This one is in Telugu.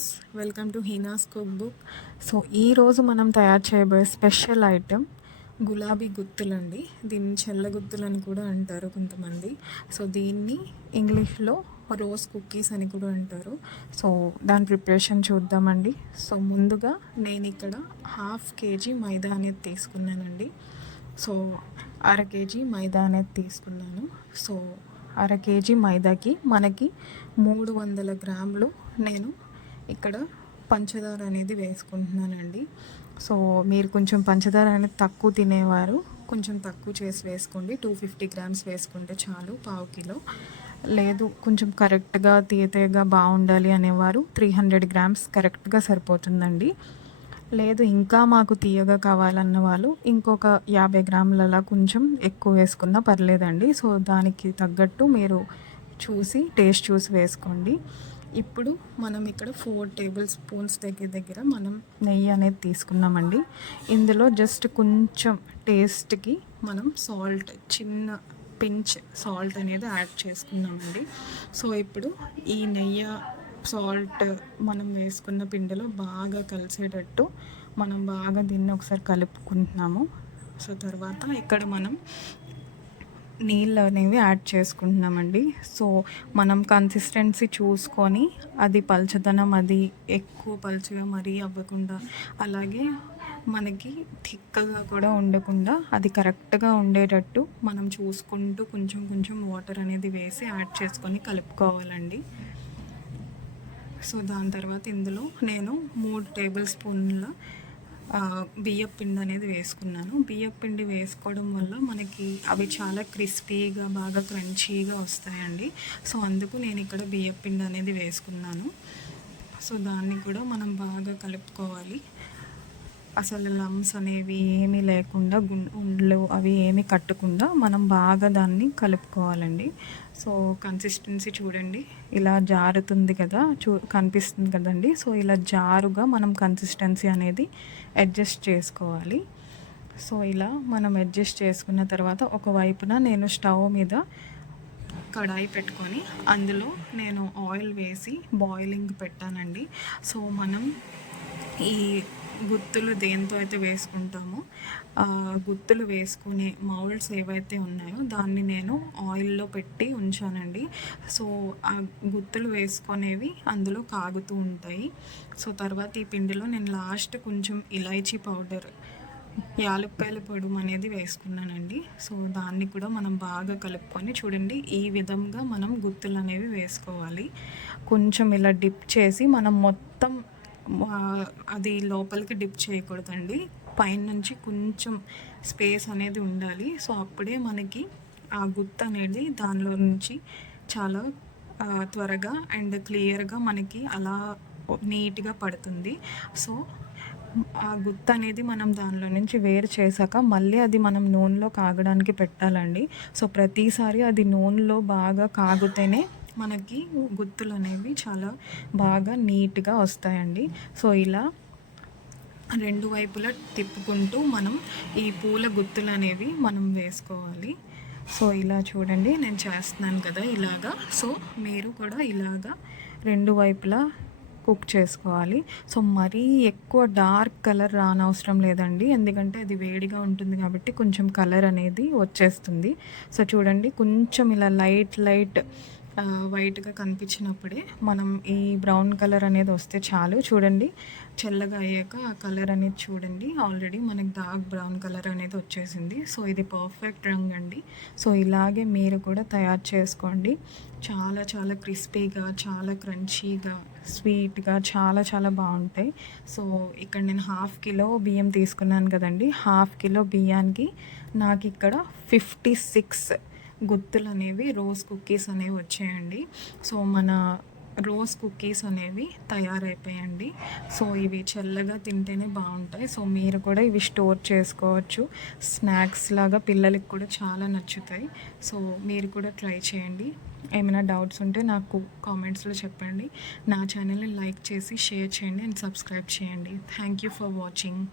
Viewers, welcome to Heena's cook book. So ఈరోజు మనం తయారు చేయబోయే స్పెషల్ ఐటెం గులాబీ గుత్తులండి. దీన్ని చెల్ల గుత్తులని కూడా అంటారు కొంతమంది. సో దీన్ని ఇంగ్లీష్లో రోజ్ కుక్కీస్ అని కూడా అంటారు. సో దాని ప్రిపరేషన్ చూద్దామండి. సో ముందుగా నేను ఇక్కడ 1/2 kg మైదా అనేది తీసుకున్నానండి. సో 1/2 kg మైదా అనేది తీసుకున్నాను. సో 1/2 kg మైదాకి మనకి 300 గ్రాములు నేను ఇక్కడ పంచదార అనేది వేసుకుంటున్నానండి. సో మీరు కొంచెం పంచదార అనేది తక్కువ తినేవారు కొంచెం తక్కువ చేసి వేసుకోండి. 250 గ్రామ్స్ వేసుకుంటే చాలు, 1/2 కిలో. లేదు కొంచెం కరెక్ట్గా తీయగా బాగుండాలి అనేవారు 300 గ్రామ్స్ కరెక్ట్గా సరిపోతుందండి. లేదు ఇంకా మాకు తీయగా కావాలన్న వాళ్ళు ఇంకొక 50 గ్రాముల అలా కొంచెం ఎక్కువ వేసుకున్నా పర్లేదండి. సో దానికి తగ్గట్టు మీరు చూసి టేస్ట్ చూసి వేసుకోండి. ఇప్పుడు మనం ఇక్కడ 4 టేబుల్ స్పూన్స్ దగ్గర మనం నెయ్యి అనేది తీసుకున్నామండి. ఇందులో జస్ట్ కొంచెం టేస్ట్కి మనం సాల్ట్, చిన్న పించ్ సాల్ట్ అనేది యాడ్ చేసుకున్నామండి. సో ఇప్పుడు ఈ నెయ్యి సాల్ట్ మనం వేసుకున్న పిండిలో బాగా కలిసేటట్టు మనం బాగా దీన్ని ఒకసారి కలుపుకుంటున్నాము. సో తర్వాత ఇక్కడ మనం నీళ్ళు అనేవి యాడ్ చేసుకుంటున్నామండి. సో మనం కన్సిస్టెన్సీ చూసుకొని అది పల్చదనం అది ఎక్కువ పలుచగా మరీ అవ్వకుండా, అలాగే మనకి థిక్గా కూడా ఉండకుండా అది కరెక్ట్గా ఉండేటట్టు మనం చూసుకుంటూ కొంచెం కొంచెం వాటర్ అనేది వేసి యాడ్ చేసుకొని కలుపుకోవాలండి. సో దాని తర్వాత ఇందులో నేను 3 టేబుల్ స్పూన్ల బియ్యం పిండి అనేది వేసుకున్నాను. బియ్యం పిండి వేసుకోవడం వల్ల మనకి అవి చాలా క్రిస్పీగా బాగా క్రంచీగా వస్తాయండి. సో అందుకు నేను ఇక్కడ బియ్యం పిండి అనేది వేసుకున్నాను. సో దాన్ని కూడా మనం బాగా కలుపుకోవాలి. అసలు లమ్స్ అనేవి ఏమీ లేకుండా ఉండలు అవి ఏమీ కట్టకుండా మనం బాగా దాన్ని కలుపుకోవాలండి. సో కన్సిస్టెన్సీ చూడండి, ఇలా జారుతుంది కదా, కనిపిస్తుంది కదండి. సో ఇలా జారుగా మనం కన్సిస్టెన్సీ అనేది అడ్జస్ట్ చేసుకోవాలి. సో ఇలా మనం అడ్జస్ట్ చేసుకున్న తర్వాత ఒకవైపున నేను స్టవ్ మీద కడాయి పెట్టుకొని అందులో నేను ఆయిల్ వేసి బాయిలింగ్ పెట్టానండి. సో మనం ఈ గుత్తులు దేంతో అయితే వేసుకుంటామో గుత్తులు వేసుకునే మౌల్డ్స్ ఏవైతే ఉన్నాయో దాన్ని నేను ఆయిల్లో పెట్టి ఉంచానండి. సో ఆ గుత్తులు వేసుకునేవి అందులో కాగుతూ ఉంటాయి. సో తర్వాత ఈ పిండిలో నేను లాస్ట్ కొంచెం ఇలైచీ పౌడర్, యాలక్కాయల పొడి అనేది వేసుకున్నానండి. సో దాన్ని కూడా మనం బాగా కలుపుకొని చూడండి ఈ విధంగా మనం గుత్తులు అనేవి వేసుకోవాలి. కొంచెం ఇలా డిప్ చేసి మనం మొత్తం అది లోపలికి డిప్ చేయకూడదండి, పైన నుంచి కొంచెం స్పేస్ అనేది ఉండాలి. సో అప్పుడే మనకి ఆ గుత్త అనేది దానిలో నుంచి చాలా త్వరగా అండ్ క్లియర్గా మనకి అలా నీట్గా పడుతుంది. సో ఆ గుత్త అనేది మనం దానిలో నుంచి వేరు చేశాక మళ్ళీ అది మనం నూనెలో కాగడానికి పెట్టాలండి. సో ప్రతిసారి అది నూనెలో బాగా కాగితేనే మనకి గుత్తులు అనేవి చాలా బాగా నీట్గా వస్తాయండి. సో ఇలా 2 వైపులా తిప్పుకుంటూ మనం ఈ పూల గుత్తులు అనేవి మనం వేసుకోవాలి. సో ఇలా చూడండి నేను చేస్తున్నాను కదా ఇలాగా. సో మీరు కూడా ఇలాగా 2 వైపులా కుక్ చేసుకోవాలి. సో మరీ ఎక్కువ డార్క్ కలర్ రానవసరం లేదండి, ఎందుకంటే అది వేడిగా ఉంటుంది కాబట్టి కొంచెం కలర్ అనేది వచ్చేస్తుంది. సో చూడండి కొంచెం ఇలా లైట్ వైట్గా కనిపించినప్పుడే మనం ఈ బ్రౌన్ కలర్ అనేది వస్తే చాలు. చూడండి చల్లగా అయ్యాక ఆ కలర్ అనేది చూడండి ఆల్రెడీ మనకి డార్క్ బ్రౌన్ కలర్ అనేది వచ్చేసింది. సో ఇది పర్ఫెక్ట్ రంగు అండి. సో ఇలాగే మీరు కూడా తయారు చేసుకోండి. చాలా చాలా క్రిస్పీగా, చాలా క్రంచీగా, స్వీట్గా చాలా చాలా బాగుంటాయి. సో ఇక్కడ నేను 1/2 కిలో బియ్యం తీసుకున్నాను కదండి. 1/2 కిలో బియ్యానికి నాకు ఇక్కడ 56 గుత్తులు అనేవి రోజ్ కుక్కీస్ అనేవి వచ్చాయండి. సో మన రోజ్ కుక్కీస్ అనేవి తయారైపోయాయండి. సో ఇవి చల్లగా తింటేనే బాగుంటాయి. సో మీరు కూడా ఇవి స్టోర్ చేసుకోవచ్చు, స్నాక్స్ లాగా పిల్లలకి కూడా చాలా నచ్చుతాయి. సో మీరు కూడా ట్రై చేయండి. ఏమైనా డౌట్స్ ఉంటే నాకు కామెంట్స్లో చెప్పండి. నా ఛానల్ని లైక్ చేసి షేర్ చేయండి అండ్ సబ్స్క్రైబ్ చేయండి. Thank you for watching.